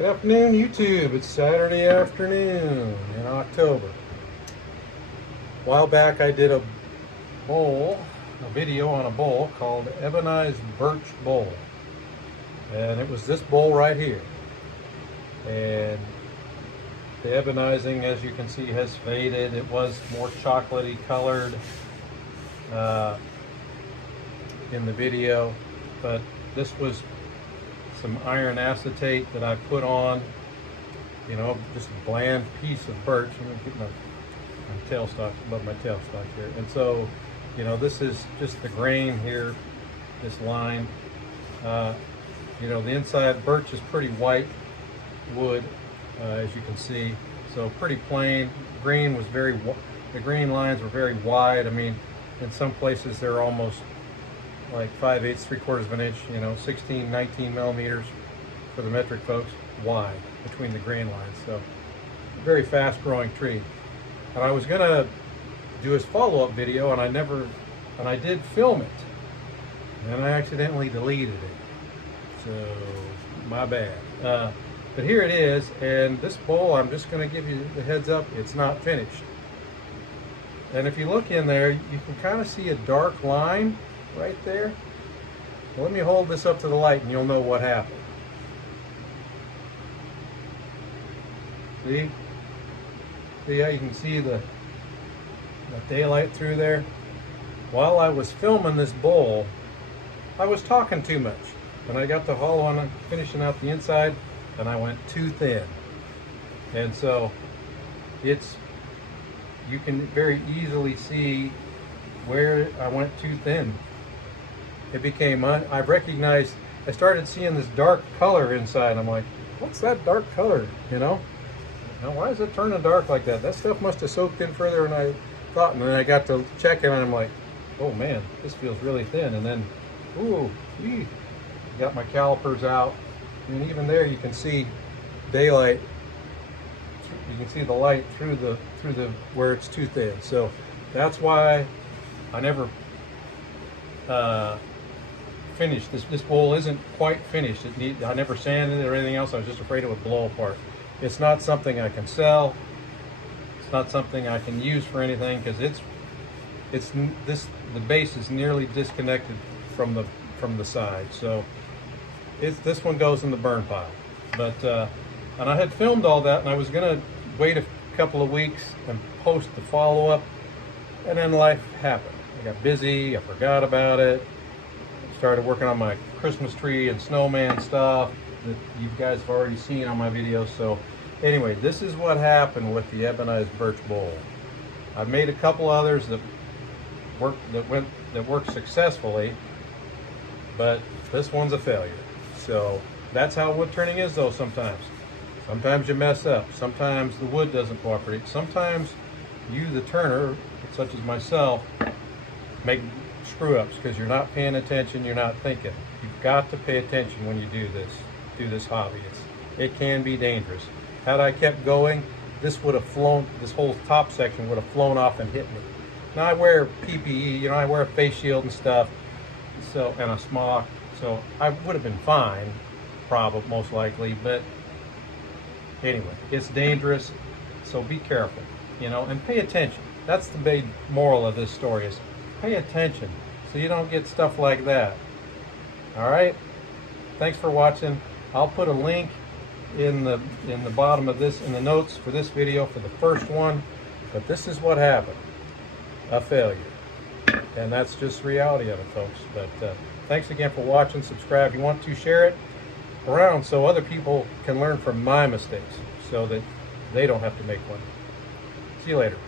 Good afternoon, YouTube. It's Saturday afternoon in October. A while back I did a video on a bowl called Ebonised Birch Bowl. And it was this bowl right here. And the ebonizing, as you can see, has faded. It was more chocolatey colored in the video, but this was some iron acetate that I put on, you know, just a bland piece of birch. I'm going to get my tailstock above my tailstock here. And so, you know, this is just the grain here, this line. You know, the inside birch is pretty white wood, as you can see. So pretty plain. Grain was the grain lines were very wide. I mean, in some places they're almost like 5/8, 3/4 of an inch, you know, 16, 19 millimeters for the metric folks, wide between the grain lines. So very fast growing tree. And I was gonna do his follow-up video, and I did film it, and I accidentally deleted it. So my bad. But here it is, and this bowl, I'm just gonna give you the heads up, it's not finished. And if you look in there, you can kind of see a dark line right there. Well, let me hold this up to the light and you'll know what happened. See? See how you can see the daylight through there? While I was filming this bowl, I was talking too much. And I got the hollow on finishing out the inside, and I went too thin. And so you can very easily see where I went too thin. It became, I started seeing this dark color inside. I'm like, what's that dark color, you know? Now, why is it turning dark like that? That stuff must have soaked in further than I thought. And then I got to checking, and I'm like, oh man, this feels really thin. And then, ooh, got my calipers out. And even there you can see daylight. You can see the light through the where it's too thin. So that's why I never finished this bowl. Isn't quite finished. I never sanded it or anything else. I was just afraid it would blow apart. It's not something I can sell. It's not something I can use for anything, because the base is nearly disconnected from the side. So this one goes in the burn pile. But and I had filmed all that, and I was gonna wait a couple of weeks and post the follow-up, and then life happened. I got busy, I forgot about it, started working on my Christmas tree and snowman stuff that you guys have already seen on my videos. So anyway, this is what happened with the Ebonised birch bowl. I've made a couple others that worked successfully, but this one's a failure. So that's how wood turning is, though. Sometimes you mess up. Sometimes the wood doesn't cooperate. Sometimes you, the turner, such as myself, make screw-ups because you're not paying attention, you're not thinking. You've got to pay attention when you do this hobby. It can be dangerous. Had I kept going, this would have flown, this whole top section would have flown off and hit me. Now I wear PPE, you know, I wear a face shield and stuff, so, and a smock, so I would have been fine, probably, most likely. But anyway, it's dangerous, so be careful, you know, and pay attention. That's the big moral of this story, is pay attention so you don't get stuff like that. All right, thanks for watching. I'll put a link in the bottom of this, in the notes for this video, for the first one. But this is what happened, a failure, and that's just the reality of it, folks. But thanks again for watching. Subscribe if you want to. Share it around so other people can learn from my mistakes, so that they don't have to make one. See you later.